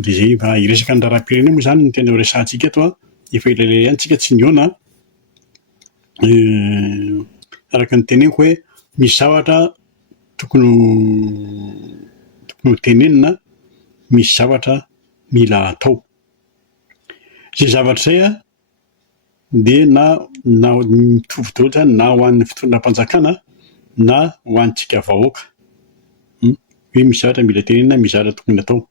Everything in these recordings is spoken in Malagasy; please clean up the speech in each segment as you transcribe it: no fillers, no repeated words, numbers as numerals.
dia zay mba hiresaka ny raharaham-pirenena moa zany ny tena resahantsika eto a efa ilailay antsika tsy niona araka ny teneniko hoe misy zavatra tokony ho tenenina, misy zavatra mila atao. Zay zavatra zay a dia na mitovy daholo zany na ho an'ny fitondram-panjakana na ho antsika vahoaka hoe misy zavatra mila tenenina, misy zavatra tokony atao.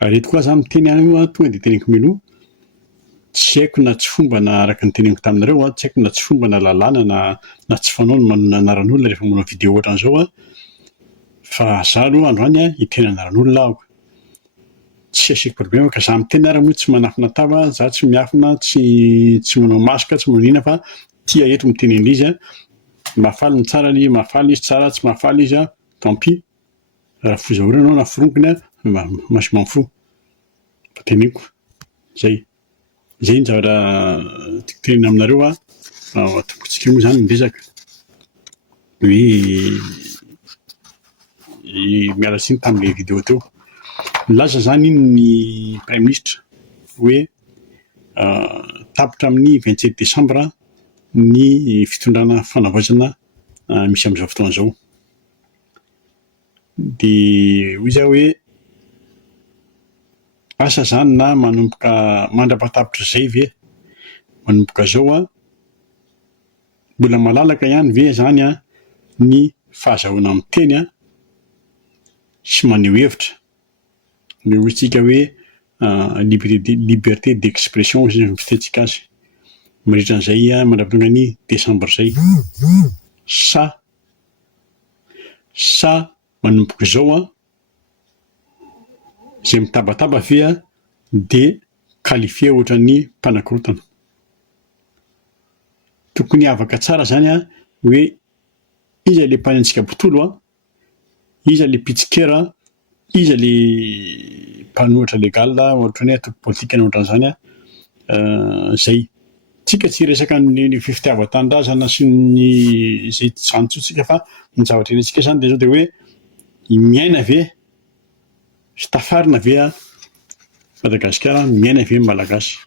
Ary eto koa zany miteny io a tonga dia teneniko miholo tsy haiko na tsy fomba na araka ny teneniko taminareo a, tsy haiko na tsy fomba na lalàna na tsy fanao no manana anaran'olona rehefa manao vidéo ohatran'izao a, fa za aloha androany a hitena anaran'olona ahako. Tsy asiako problème ka za miteny ara moa tsy manafina tava, za tsy miafina, tsy manao masika, tsy manao inona fa tia eto mitenen'ilay izy a. Mahafaly ny tsarany, mahafaly izy tsara, tsy mahafaly izy a, tant pis. Raha fozaorana anao na foronkony a, masy m'en-fout. Fa teneniko zay. Zay ny zavatra tiako tenena aminareo a, tombotsika moa zany miresaka hoe miala tsiny tamin'ilay vidéo teo. Nilaza zany iny ny Premier ministre hoe tapitra amin'ny 27 décembre ny fitondrana fanavaozana misy amin'izao fotoana izao. Dia hoy izy hoe asa zany na manomboka mandrapahatapitra izay ve, manomboka zao a, mbola malalaka ihany ve zany a ny fahazahoana miteny a sy maneho hevitra. Ilay hoy isika hoe liberté d'expression zay ny fitentsika azy. Mandritra an'izay a mandra-pahatonga ny Desambre izay. Sa manomboka izao a izay mitabataba ve a dia qualifié ohatran'ny mpanakorotana. Tokony havaka tsara zany a hoe iza ilay mpanintsika mpitolo a, iza ilay pitsikera, iza ilay mpanohitra légal ohatran'ny hoe atoko politika na ohatran'izany a, zay. Tsika tsy resaka ny fifitiavan-tanindrazana sy ny izay zany tsika fa ny zavatra ilaintsika zany dia zao dia hoe miaina ve sy tafarina ve a Madagasikara, miaina ve malagasy.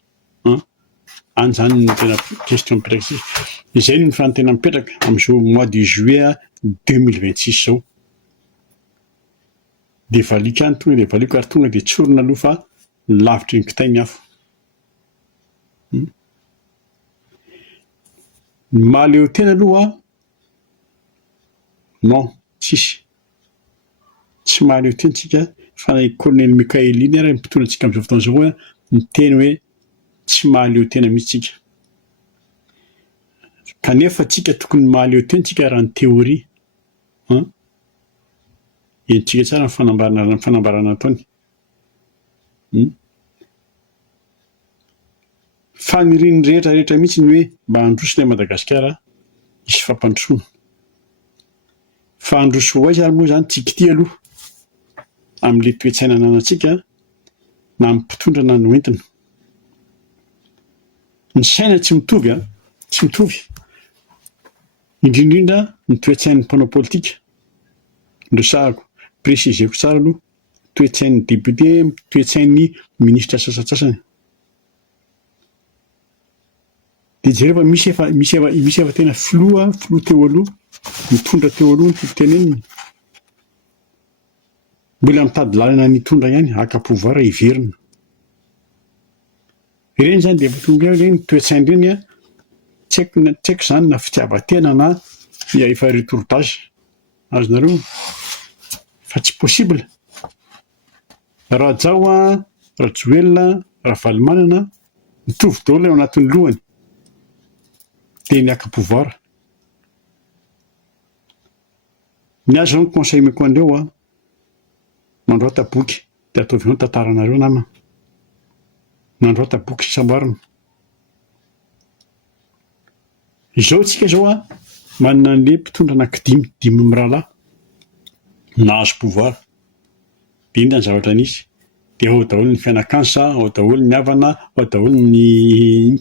Any zany ny tena question mipetraka sisy. Izay ny fanontena mipetraka amin'izao mois de juillet 2026 zao. Dia valiko ihany tonga dia valiko ary tonga dia tsorina aloha fa lavitry ny kitay ny afo. Mahaleo tena aloha non, tsisy. Tsy mahaleo tena tsika fa na Colonel Mikaely iny ary mpitondra antsika amin'izao fotoana izao a miteny hoe tsy mahaleo tena mihitsy tsika. Kanefa tsika tokony mahaleo tena tsika raha ny théorie. Hentsika tsara ny fanambarana ataony. Faniriany rehetra mihitsy ny hoe mba handroso ilay Madagasikara hisy fampandrosoana. Fa handroso ho aiza ary moa zany tsy kity aloha amin'ilay toe-tsaina ananantsika na amin'ny mpitondra na ny entina. Ny saina tsy mitovy a, tsy mitovy. Indrindrindra ny toe-tsain'ny mpanao politika. Resahako, préciseko tsara aloha, toe-tsain'ny député, toe-tsain'ny ministra sasatsasany. Dia jereo fa misy efa tena filoha teo aloha, mitondra teo aloha ny fiteneniny. Mbola mitady lalana nitondra ihany, haka-pouvoir hiverina. Ireny zany dia efa tonga ireny toe-tsaina ireny a, tsy haiko zany na fitiavan-tena na efa retourdage azonareo fa tsy possible. Rajao a, Rajoelina, Ravalomanana mitovy daholo ao anatin'ny lohany dia ny haka-pouvoir. Ny azo ny conseil meko andreo a mandroata boky dia ataovy ao ny tantaranareo namana. Mandroata boky sy samboarina. Izao tsika izao a manana an'ilay mpitondra anankidimy mirahalahy nahazo pouvoir. Dia inona ny zavatra nisy? Dia ao daholo ny fianakansa, ao daholo ny havana, ao daholo ny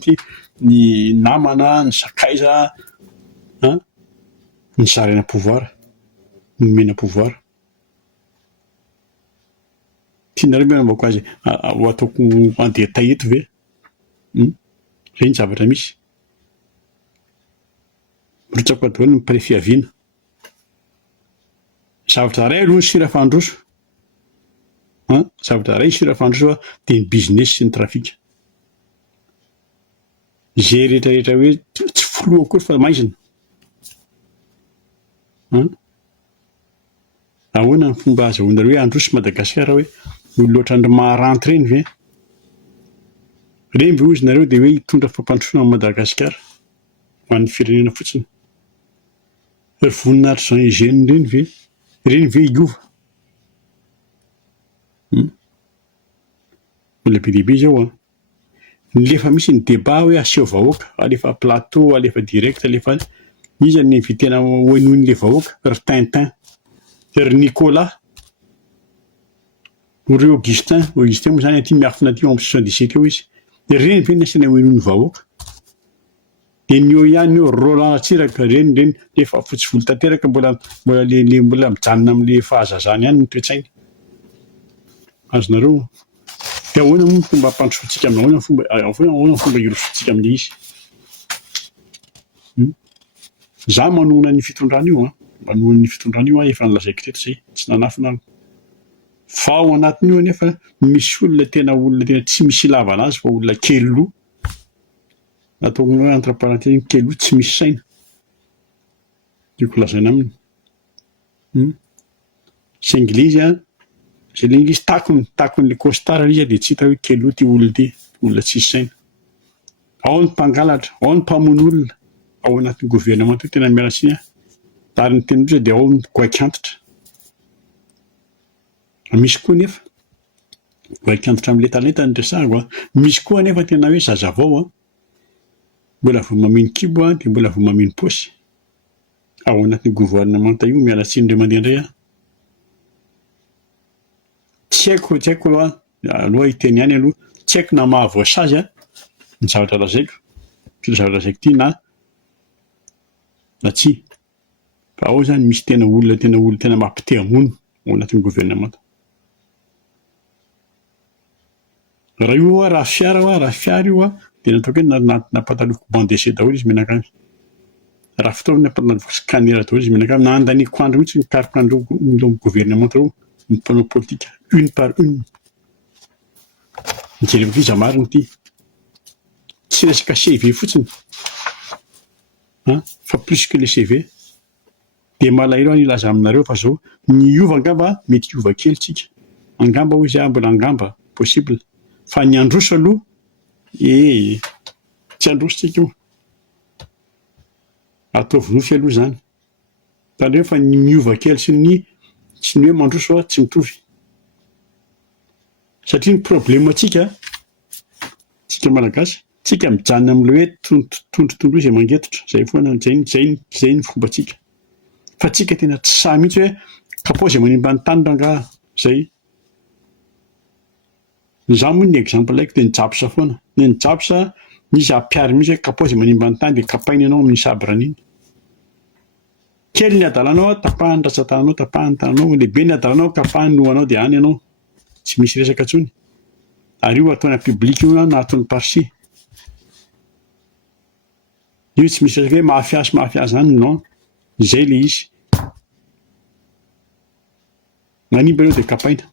namana, ny sakaiza, ny zaraina pouvoir, ny mena pouvoir. tianareo mianambako azy ho ataoko andeha taeto ve? Reny zavatra misy. Rotsako daholo ny préfiaviana. Zavatra ray aloha ny sira fandroso. Zavatra ray sira fandroso dia ny business sy ny trafika. Izay rehetrarehetra hoe tsy filoha akory fa maizina. Ahoana ny fomba azahoanareo hoe androso Madagasikara hoe olona ohatran'ny maharanty ireny ve? Ireny ve ozy nareo dia hoe hitondra fampandrosoana amin'ny Madagasikara ho an'ny firenena fotsiny? Ry voninahitra Jean Eugène ireny ve? Ireny ve hiova? Olona be dia be izao Lefa misy ny débat hoe aseho vahoaka, alefa plateau, alefa direct, alefa iza ny invitena hoenoin'ilay vahoaka? Ry Tintin, ry Nicolas, ry Augustin moa izany aty miafina aty amin'ny 77 eo izy. Ireny ve ny asina hoenoin'ny vahoaka? Dia ny eo ihany eo Roland Ratsiraka, reny efa fotsy volo tanteraka mbola mijanona amin'ilay fahazazana ihany ny toe-tsainy. Azonareo dia ahoana moa ny fomba hampandrosoantsika aminao, ahoana ny fomba hirosoantsika amin'ilay izy? Izaho manohana ny fitondrana io, manohana ny fitondrana io efa nolazaiko teto izay, tsy nanafina. Fa ao anatin'io anefa misy olona tena tsy misy ilavana azy fa olona kely-loha. Ataoko hoe entre parenthèses kely-loha tsy misy saina. Tiako lazaina aminy. Saingy izy izay ilay izy takon'ilay costard izy dia tsy hita hoe kely-loha ty olona ty, olona tsisy saina. Ao ny mpangalatra, ao ny mpamono olona, ao anatin'ny gouvernement tena mialatsiny ary ny tena dia ao ny goaik'antitra. Misy koa nefa goaik'antitra amin'ilay talenta ny resahako. Misy koa nefa tena hoe zaza vao mbola vao mameno kibo dia mbola vao mameno paosy. Ao anatin'ny gouvernement io mialatsiny indray mandeha indray Tsy haiko aloha hiteny ihany aloha, tsy haiko na mahavoasazy ny zavatra lazaiko, ty na tsia. Fa ao izany misy tena olona mampite-hamono ao anatin'ny gouvernement. Raha io raha fiara io dia nataoko hoe nampataloviko bandese daholo izy menakavy. Raha fitaovana nampataloviko scanner daholo izy menakavy. Nandaniko andro mihitsy nikaroka andreo gouvernement ao ny mpanao politika une par une. Nijerevako izy marina ity. Tsy resaka CV fotsiny fa plus que le CV. Dia malahelo ilaza aminareo fa zao niova angamba mety hiova kely tsika. Angamba hoy izy mbola angamba possible. Fa ny androso aloha tsy androsontsika io. Ataovy nofy aloha izany. Tandreo fa ny miova kely sy ny hoe mandroso tsy mitovy. Satria ny problème tsika malagasy, tsika mijanona amin'ilay hoe tondrotondro izay mangetotra. Izay foana izay ny fombantsika. Fa tsika tena tsy sahy mihitsy hoe kapozy manimba ny tany rangaha izay. Izaho moa ny exemple aiko dia ny Japsa foana. Ny Japsa izy ampiary mihitsy hoe kapozy manimba ny tany dia kapaina ianao amin'ny sabrana iny. Kely ny adalanao tapahany ratsan-tananao, tapahany tananao, lehibe ny adalanao kapahany lohanao dia any ianao. Tsy misy resaka intsony. Ary io ataony public io na ataony par-ci. Io tsy misy resaka hoe mahafiasa izany non. Izay ilay izy. Manimba ianao dia kapaina.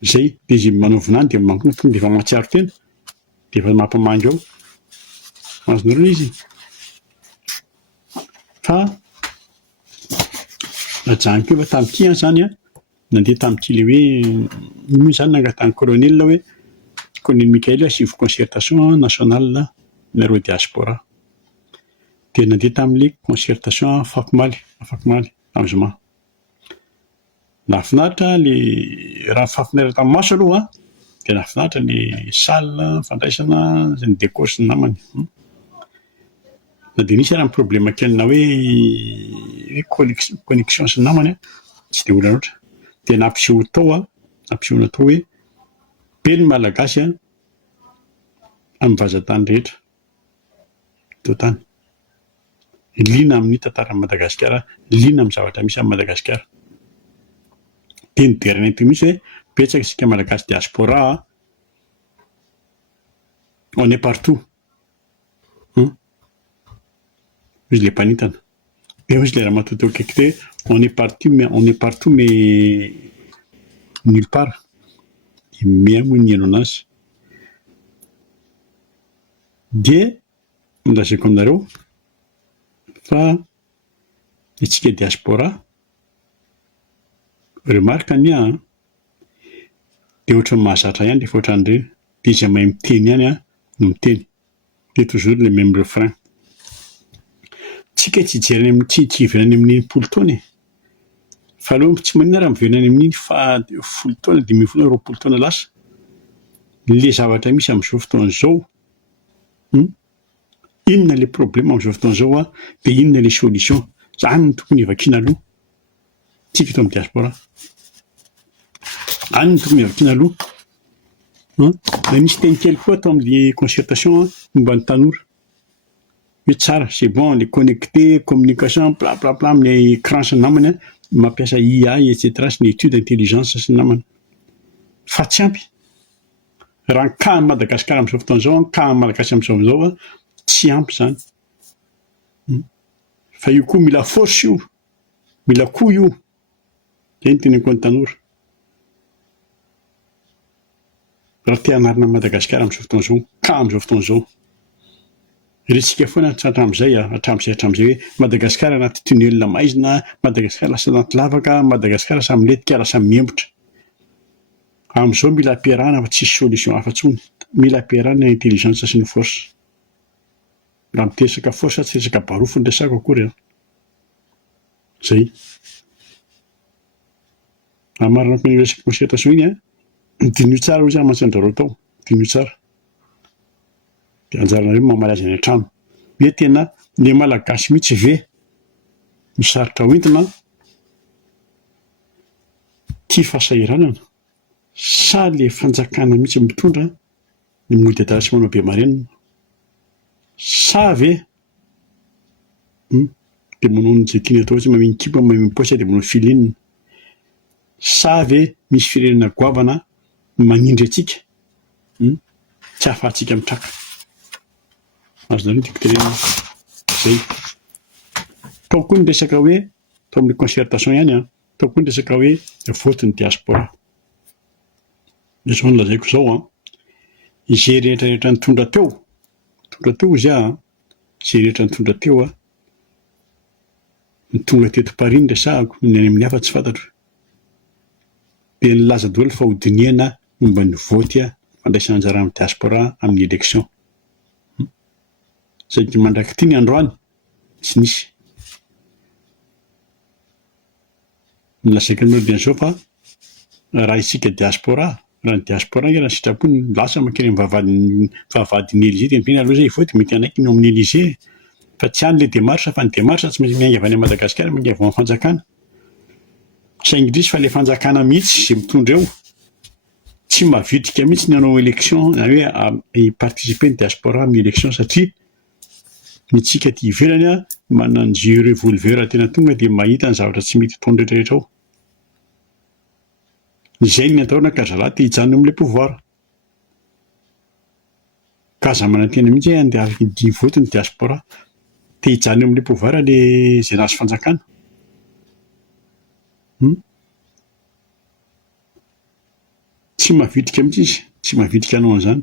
Izay dia izy manaovina any dia mankonto dia efa mahatsiaro tena dia efa mampamangy ao. Azonareo izy. Fa najaniko efa tamin'ity izany nandeha tamin'ity ilay hoe io izany nangatany colonel hoe colonel Mikael asivy concertation nationale nareo diaspora. Dia nandeha tamin'ilay concertation Fakmaly amin'izoma. Nahafinaritra raha fafinaritra tamin'ny maso aloha dia nahafinaritra ny salle fandraisana izay ny décor sy ny namany. Na dia nisy raha ny problème kelina hoe connexion sy ny namany tsy dia olana loatra. Dia nampiseho tao hoe be ny malagasy amin'ny vazantany rehetra teo tany. Liana amin'ny tantaran'i Madagasikara, liana amin'ny zavatra misy amin'ny Madagasikara. dia niderana eto misy hoe betsaka isika malagasy diaspora on est partout. Izy le mpanintana. Et izy le raha matoto akaiky on est partout mais nulle part. Miamo ny eno anazy. Dia milazaiko aminareo fa itsika diaspora remarque ny dia ohatran'ny mahazatra ihany rehefa ohatran'ireny. Dia izy mahay miteny ihany no miteny. Dia toujours le même refrain. Tsika tsy hijereny tsy hiverany amin'ny 20 taona. Fa aloha tsy maninona raha miverany amin'ny 10 taona, 20 taona lasa. Le zavatra misy amin'izao fotoana izao, inona le problème amin'izao fotoana izao dia inona le solution. Izany no tokony hivakiana aloha. Tsika eto amin'ny diaspora. Any no tokony hivakiana aloha. Nisy teny kely koa atao amin'ilay concertation momba ny tanora. Mais tsara, c'est bon, les connectés, communication, bla bla bla, amin'ny écran sy namany mampiasa IA, etc. sy ny étude intelligence sy namany. Fa tsy ampy. Raha ny cas Madagasikara amin'izao fotoana izao, cas malagasy amin'izao tsy ampy izany. Fa io koa mila force io. Mila koa io. Izay no teneniko ny tanora. Raha te hanarina Madagasikara amin'izao fotoana izao, cas amin'izao fotoana izao. Resika foana hatramin'izay hoe Madagasikara anaty tunnel maizina, Madagasikara lasa anaty lavaka, Madagasikara lasa miletika, lasa miembotra. Amin'izao mila ampiarahana fa tsisy solution hafa intsony. Mila ampiarahana intelligence sy ny force. Raha miteresaka force tsy resaka barofo ny resako akory. Zay. Amarina koa ny resaka concertation iny dinio tsara hoy izany mantsy-anjareo tao. Dinio tsara. Dia anjaranareo mamalaza ny an-trano. Hoe tena ny malagasy mihitsy ve misarotra hoentina tia fahasahiranana sa le fanjakana mihitsy mitondra ny mody adala sy manao be marenina sa ve dia manao ny jetina atao hoe mameno kipa mameno paosy dia manao filinina sa ve misy firenena goavana manindry antsika tsy hahafahantsika mitraka. Azonareo tiako tenenina zay. Tao koa ny resaka hoe tao amin'ny concertation ihany tao koa ny resaka hoe vote ny diaspora. Izao no lazaiko izao izay rehetrarehetra nitondra teo izy izay rehetra nitondra teo nitonga teto Paris ny resahako ny any amin'ny hafa tsy fantatro. Dia nilaza daholo fa hodiniana momba ny vote fandraisana anjara amin'ny diaspora amin'ny élection. Izay mandraky ty ny androany tsy nisy. Milazaiko aminareo dian'izao fa raha isika diaspora, raha ny diaspora raha sitrapony lasa mankeny amin'ny vavahadin'ny Élysée dia aloha izay vote mety anaiky ny amin'ny Élysée. Fa tsy any ilay démarche fa ny démarche tsy maintsy miainga avy any Madagasikara miainga avy amin'ny fanjakana. Saingy indrisy fa ilay fanjakana mihitsy izay mitondra eo tsy mahavitrika mihitsy ny hanao élection na hoe hiparticiper ny diaspora amin'ny élection satria ny tsika ty ivelany manana ny jeu revolver tena tonga dia mahita ny zavatra tsy mety taony rehetrarehetra ao. Izay ny atahorana ka zalahy te hijanona amin'ilay pouvoir. Ka aza manantena mihitsy andeha afaka hidia vote ny diaspora te hijanona amin'ilay pouvoir ilay izay nahazo fanjakana. Tsy mahavitrika mihitsy izy, tsy mahavitrika hanao an'izany.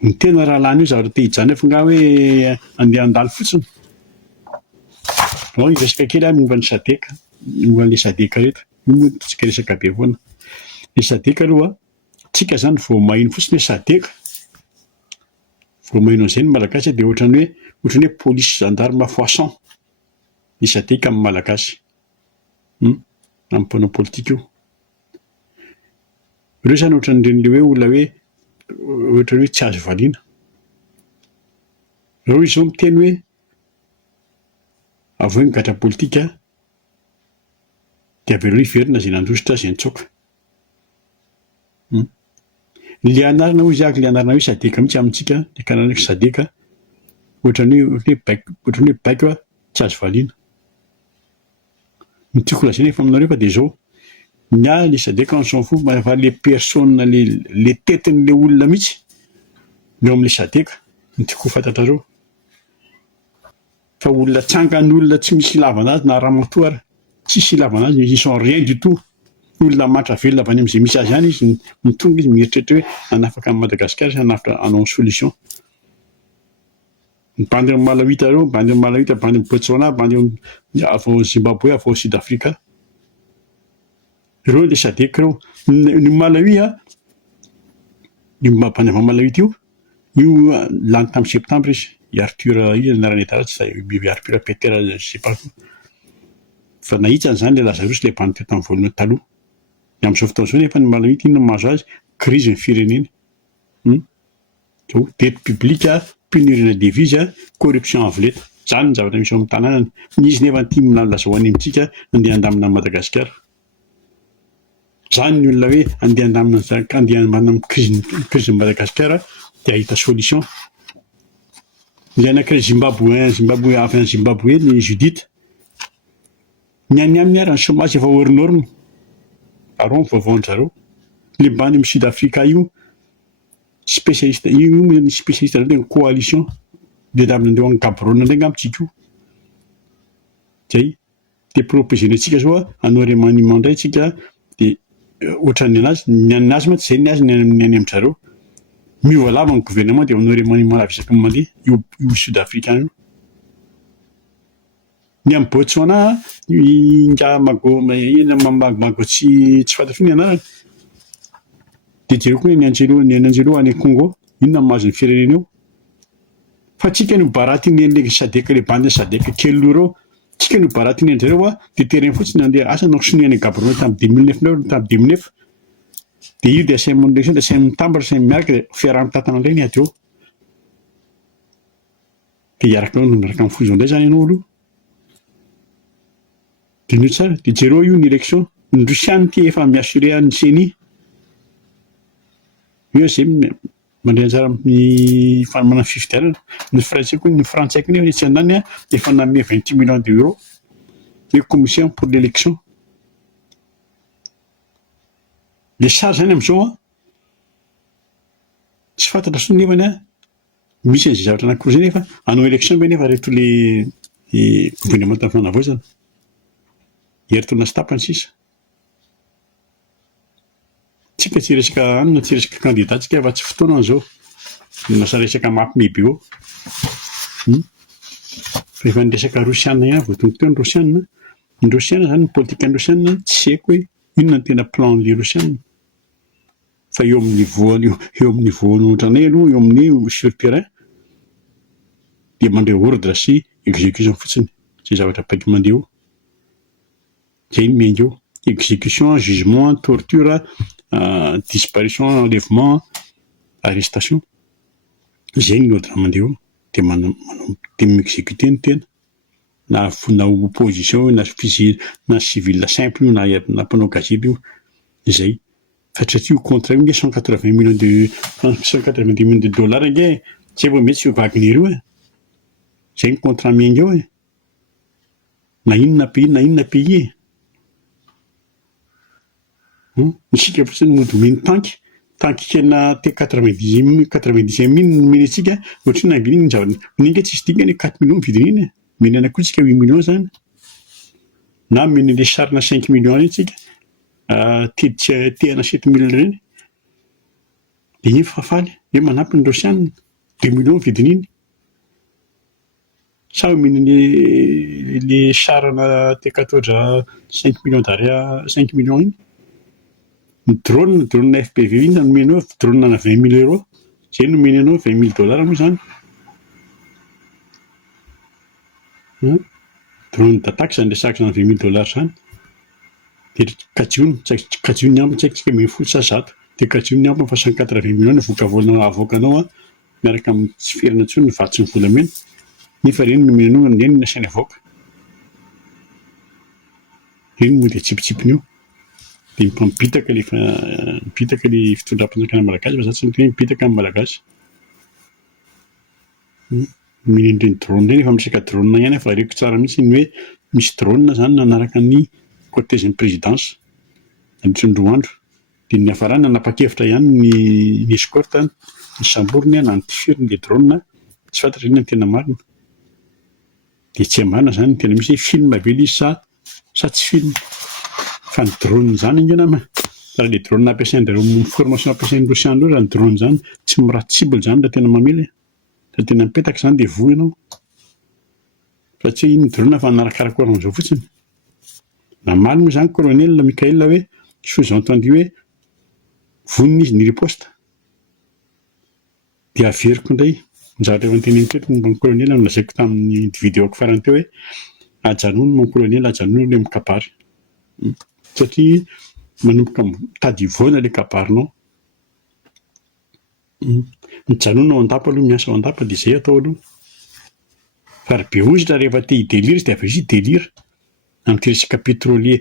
Ny tena rahalany io zavatra te hijanona fa nga hoe andeha handalo fotsiny. Ao resaka kely momba ny sadeka, momba n'ilay sadeka rehetra. Io moa tsika resaka be foana. Ilay sadeka aloha tsika izany vao maheno fotsiny hoe sadeka. Vao maheno an'izay ny malagasy dia ohatran'ny hoe police gendarme foisson. Ny sadeka amin'ny malagasy. Amin'ny mpanao politika io. Ireo izany ohatran'ireny hoe olona hoe ohatran'ny hoe tsy azo valiana. Ireo izao miteny hoe avy eo ny gadra politika dia avereo hiverina izay nandositra azy nitsoaka. Ilay anarana hoy izy ilay anarana hoe sadeka mihitsy amintsika ilay kanarana hoe sadeka ohatran'ny hoe baiko tsy azo valiana. Ny tiako lazaina efa aminareo fa dia zao. Le Sadek on s'en fout fa les personnes les tetin'le olona mihitsy eo amin'le Sadek ny tiako ho fantatra zao. Fa olona tsangan'olona tsy misy ilavana azy na ramatoa ary tsisy ilavana azy, ils sont rien du tout. Olona matra velona avy any amin'izay misy azy ihany izy mitonga izy mieritreritra hoe hanafaka an'i Madagasikara sy hanafaka hanao solution. Bandy amin'ny Malawita reo, bandy amin'ny Malawita, bandy amin'ny Botswana, bandy avy ao Zimbabwe, avy ao Sud-Afrika. Reo le Sadek reo. Ny Malawi io bandy amin'ny Malawita io lany tamin'ny septambra izy. I Arthur io anarany adaala tsy zay Arthur Peter je sais pas. Fa nahitsany zany le Lazarus le bandy teo tamin'ny voalohany taloha. Amin'izao fotoana izao nefa ny Malawita inona mahazo azy? Crise ny firenena. Dette publique, pénurie de devises, corruption avo lenta. Zany ny zavatra misy ao amin'ny tanànany. Izy nefa tia milalazao any amintsika andeha handamina an'i Madagasikara. Zany ny olona hoe andeha handamina amin'ny crise Madagasikara dia ahita solution. Ny anankiray Zimbabwe avy any Zimbabwe ny Judith. Ny aminy ary ny chômage efa ornorme. Arao vaovaon zareo. Le bandy amin'ny Sud-Afrika io spécialiste io spécialiste ny coalition dia nandeo any Gaborone indray angambitsika io. Zay dia proposentsika zao hanao remaniement indray tsika dia ohatran'ny anazy ny anazy ma tsy zay ny azy ny any amin'izareo. Miova lava ny gouvernement dia hanao remaniement lava isaky ny mandeha io Sud-Africain io. Ny amin'ny Botswana mago tsy fantatro ny anarany. Dia jereo koa ny Anjelo any Congo, inona mahazo ny firenena eo. Fa tsika no baratiny le Sadek le bandy Sadek kely reo, tsika no baratiny anjareo dia terrain fotsiny andeha asa nao sinoana Gaborone tamin'ny 2009. Dia io dia asain'ny élection dia asain'ny mitambatra asain'ny miaraka dia fiaraha-mitantana indray ny ady eo. Dia miaraka amin'ny fozona indray zany ianao aloha. Dia ny tsara dia jereo io ny élection ny Rusiany ty efa miassuré ny CENI. Io zay mandray anjara amin'ny manana fifidianana. Ny Frantsay koa ny tsy andany efa nanome 28 millions d'euros de commission pour l'élection. Le sary zany amin'izao tsy fantatra so nefany misy an'izay zavatra anankiroa zay nefa hanao élection be nefa reto le gouvernement tamin'ny heritona sy tapany sisa. Tsika tsy resaka anona tsy resaka candidat tsika fa tsy fotoana an'izao. Lasa resaka mampimebe eo. Fa efa niresaka Rosiana ihany voatonga teo ny Rosiana. Ny Rosiana zany ny politika ny Rosiana tsy haiko hoe inona ny tena plan-le Rosiana. Fa eo amin'ny niveau ohatranay aloha eo amin'ny sur terrain dia mandray ordre sy exécution fotsiny zay zavatra baiky mandeha eo. Zay no miainga eo. Exécution, jugement, torture, disparition, enlèvement, arrestation. Zay ny ordre mandeha eo. Dia mi-exécuter ny tena. Na opposition, na civil simple io, na mpanao gazety io. Zay. Fa satria io contrat io nge 180 millions de dollars nge tsy haiko mety io Wagner io. Zay ny contrat miainga eo. Na inona pays Isika fotsiny modomeny tanky kena T90 mille meny antsika ohatriny nanginy ny zavatra. Ninga tsisy dingany 4 millions vidin'iny. Meny anakory tsika 8 millions zany. Na meny le sarina 5 millions iny tsika. Tehana 7 000 reny. Dia iny fahafaly. Io manampy ny Rosiana 2 millions vidin'iny. Sa meny le sarana T14 5 millions d'ariary 5 millions iny. Ny drone FPV iny nomenao drone na 20 000 euros. Zay nomenao 20 000 dollars moa zany. Drone d'attaque zany resaka zany 20 000 dollars zany. Dia kajiony ambiny tsika meny folo sa zato. Dia kajiony ambiny fa 180 millions avoakanao miaraka amin'ny tsy ferina intsony ny vatsy ny volamena. Nefa reny nomenao reny no asainy avoaka. Reny moa dia tsipitsipiny io. Dia mipitaka le fitondram-panjakana malagasy fa zatsy ny mipitaka amin'ny malagasy. Minen'ireny drone ireny efa misaka drone ihany fa reko tsara mihitsy ny hoe misy drone zany nanaraka ny cortège-ny présidence nandritry-ny 2 andro. Dia ny hafarana nanapa-kevitra ihany ny escorte ny samborony nantifiriny le drone tsy fantatra inona ny tena marina. Dia tsy marina zany tena misy hoe film be ilay izy sa tsy film fa ny drone zany inge nama. Raha le drone ampiasain'ireo formation ampiasain'ny Rosiana ireo raha ny drone zany tsy miraty cible zany raha tena mamely raha tena mipetaka zany dia voy ianao fa tsy hoe iny drone fa narakarakoana amin'izao fotsiny. Namaly moa zany colonel Mikael hoe sous-entendu hoe vonina izy ny riposte. Dia averiko indray ny zavatra efa noteneniko teto momba ny colonel nolazaiko tamin'ny vidéoko farany teo hoe ajanony mon colonel, ajanony ilay mikabary. Satria manomboka mitady ivoana ilay kabarinao. Mijanona ao an-dapa aloha, miasa ao an-dapa dia izay atao aloha. Fa ry be ozitra rehefa te hidelira izy dia avy izy delira. Amin'ity resaka pétrolier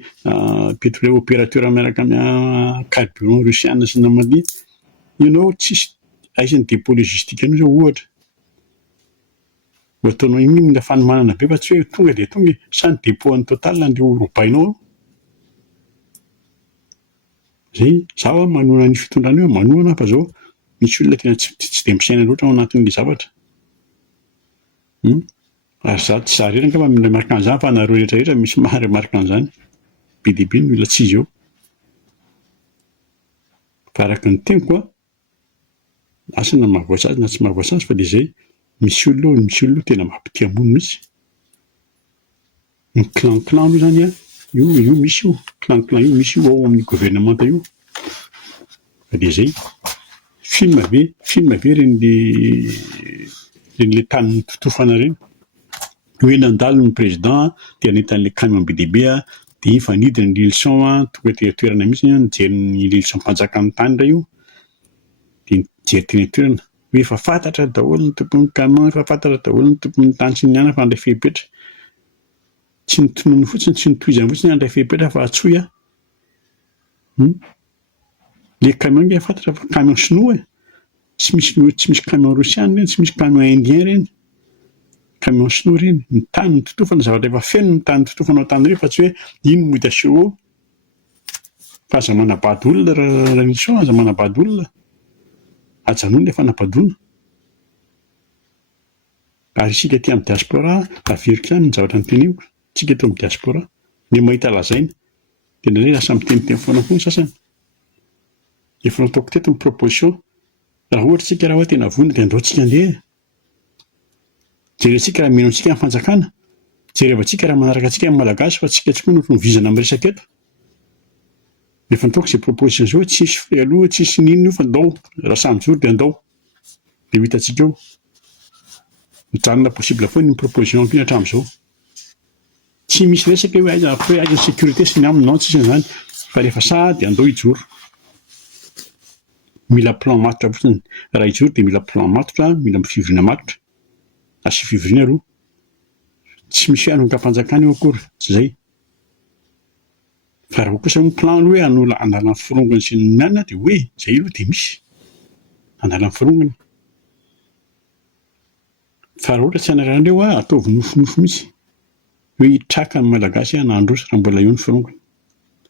opérateur miaraka amin'ny carburant russiana sy namany ianao tsisy aisany dépôt logistique anao zao ohatra. Ho ataonao iny mila fanomanana be fa tsy hoe tonga dia tonga sa ny dépôt an'ny Total andeha robainao ao. Zay zaho manoana ny fitondrana eo manoana fa zao misy olona tena tsy dia misaina loatra ao anatin'ilay zavatra. Ary za tsy za reraka fa mila marika an'izany fa nareo rehetrarehetra misy marika an'izany. Be dia be ny olona tsy izy eo. Fa araka ny teniko asa na mahavoasazy na tsy mahavoasazy fa dia izay misy olona tena mampity hamono mihitsy. Ny clan aloha zany io misy io clan io misy io ao amin'ny gouvernemanta io. Fa dia izay film be ren'ilay tany totofana ireny. Hoe nandalo ny président dia nentan'ilay camion be dia be dia ifanidiny ny leçon tonga dia toerana mihitsy nijery ny leçon mpanjakan'ny tany indray io. Dia nijery teny toerana hoe efa fantatra daholo ny tompon'ny camion, efa fantatra daholo ny tompon'ny tany sy ny ana fa andray fehipetra. Tsy nitonoiny fotsiny, tsy nitohizany fotsiny andray fehipetra fa atsoy a. Le camion nge fantatra fa camion sinoa tsy misy camion russiana reny, tsy misy camion indien reny. Camion sinoa reny, ny tany ny totofana zavatra efa feno ny tany totofana ao tany ireo fa tsy hoe ino no hita seho ao. Fa aza manabady olona raha nisy ao, aza manabady olona. Ajanony ilay fanabadoana. Ary isika aty amin'ny diaspora averiko ihany ny zavatra noteneniko. Isika eto amin'ny diaspora ny mahita lazaina dia indraindray lasa miteniteny foana foana sasany. Efa nataoko teto ny proposition raha ohatra tsika raha hoe tena vonina dia andao tsika andeha. Jerentsika raha mino antsika amin'ny fanjakana. Jerevantsika raha manaraka antsika amin'ny malagasy fa tsika tsy koa no vizana amin'ny resaka eto. Efa nataoko izay proposition izao tsisy fre aloha, tsisy ninona io fa andao. Raha samy joro dia andao. Dia ho hitantsika eo. Mijanona possible foana ny proposition ampiana hatramin'izao. Tsy misy resaka hoe aiza sécurité sy ny aminy non tsisy an'izany fa rehefa saha dia andao hijoro. Mila plan matotra fotsiny. Raha hijoro dia mila plan matotra, mila fivoriana matotra. Asy fivoriana aloha. Tsy misy fianoka-panjakana eo akory, tsy izay. Fa raha kosa ny plan hoe handalana firongony sy ny mianana dia hoe izay aloha dia misy. Handalana firongony. Fa raha ohatra tsy anaran'ireo ataovy nofinofy mihitsy. Hoe hitraka ny malagasy nahandroso raha mbola eo ny firongony.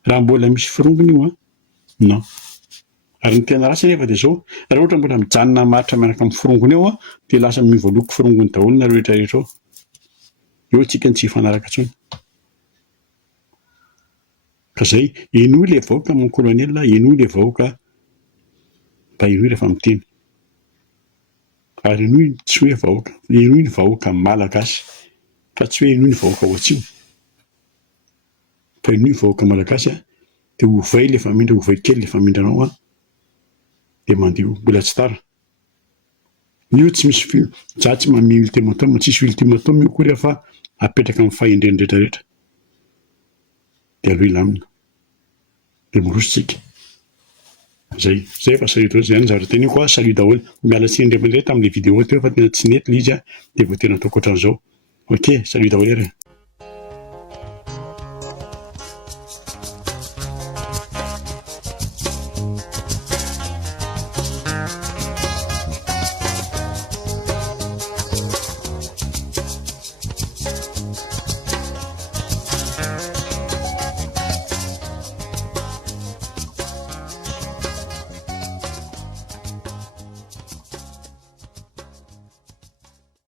Raha mbola misy firongony io non. Ary ny tena ratsy nefa dia izao, raha ohatra mbola mijanona maritra miaraka amin'ny firongony eo dia lasa mivoaloky firongony daholo na rehetrarehetra ao. Eo antsika tsy hifanaraka intsony. Ka izay, enoy ilay vahoaka mon colonel, enoy ilay vahoaka mba enoy rehefa miteny. Ary enoy tsy hoe vahoaka, enoy ny vahoaka malagasy fa tsy hoe enoy ny vahoaka ao atsimo. Fa enoy ny vahoaka malagasy dia ovay ilay famindra, ovay kely ilay famindranao dia mandeha mbola tsy tara. Io tsy misy za tsy manome ultimatum, tsisy ultimatum io koa rehefa apetraka amin'ny fahendreny rehetrarehetra. Dia aloha ilamina. Dia mirositsika. Zay fa salut izay ny zavatra teneniko salut daholo. Miala tsiny indray mandeha tamin'ilay vidéo teo fa tena tsy nety ilay izy dia vao tena ataoko ohatran'izao. Ok, salut daholo.